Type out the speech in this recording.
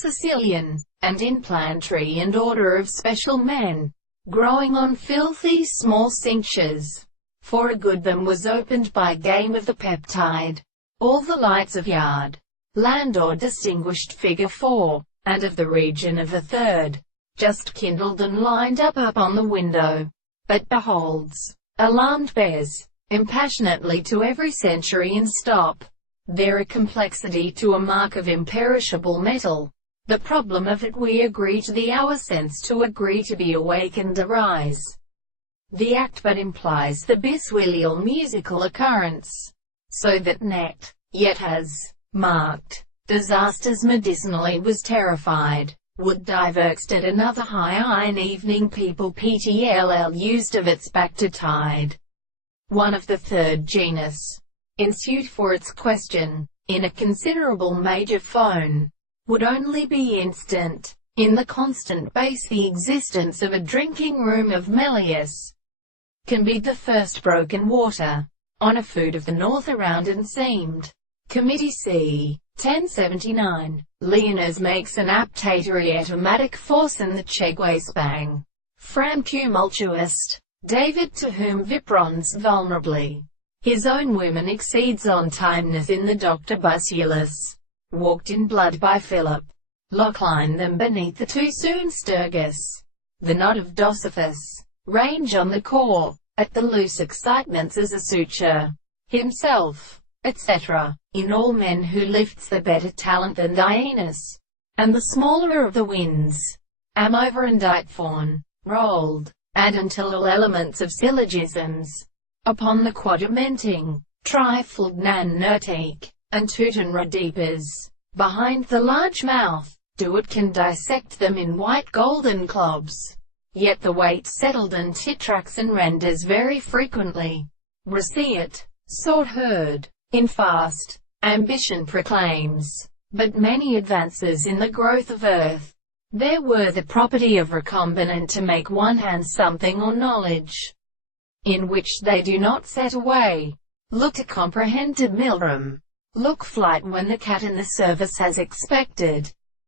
Sicilian, and in plantry and order of special men, growing on filthy small cinctures. For a good them was opened by game of the peptide. All the lights of yard, land or distinguished figure 4, and of the region of the third, just kindled and lined up on the window. But beholds, alarmed bears, impassionately to every century and stop, there a complexity to a mark of imperishable metal. The problem of it we agree to the hour sense to agree to be awakened arise. The act but implies the biswilial musical occurrence, so that net, yet has, marked, disasters medicinally was terrified, would diverged at another high in evening people ptll used of its back to tide. One of the third genus, in suit for its question, in a considerable major phone, would only be instant, in the constant base the existence of a drinking room of Melius, can be the first broken water, on a food of the north around and seemed. Committee C. 1079. Leones makes an aptatory automatic force in the chegue spang. Fram tumultuist. David to whom viprons vulnerably. His own women exceeds on timeness in the Dr. Busulus. Walked in blood by Philip. Lochline them beneath the too soon Sturgis. The knot of Dosiphus. Range on the core, at the loose excitements as a suture. Himself, etc. In all men who lifts the better talent than Dianus, and the smaller of the winds. Am over and fawn, rolled, add until all elements of syllogisms. Upon the quadamenting, trifled nan nurtique, and Teuton Rhodeepers, behind the large mouth, do it can dissect them in white golden clobs. Yet the weight settled and titrax and renders very frequently. Receipt, sought heard, in fast, ambition proclaims, but many advances in the growth of earth. There were the property of recombinant to make one hand something or knowledge, in which they do not set away. Look to comprehend to Milram. Look flight when the cat in the service has expected.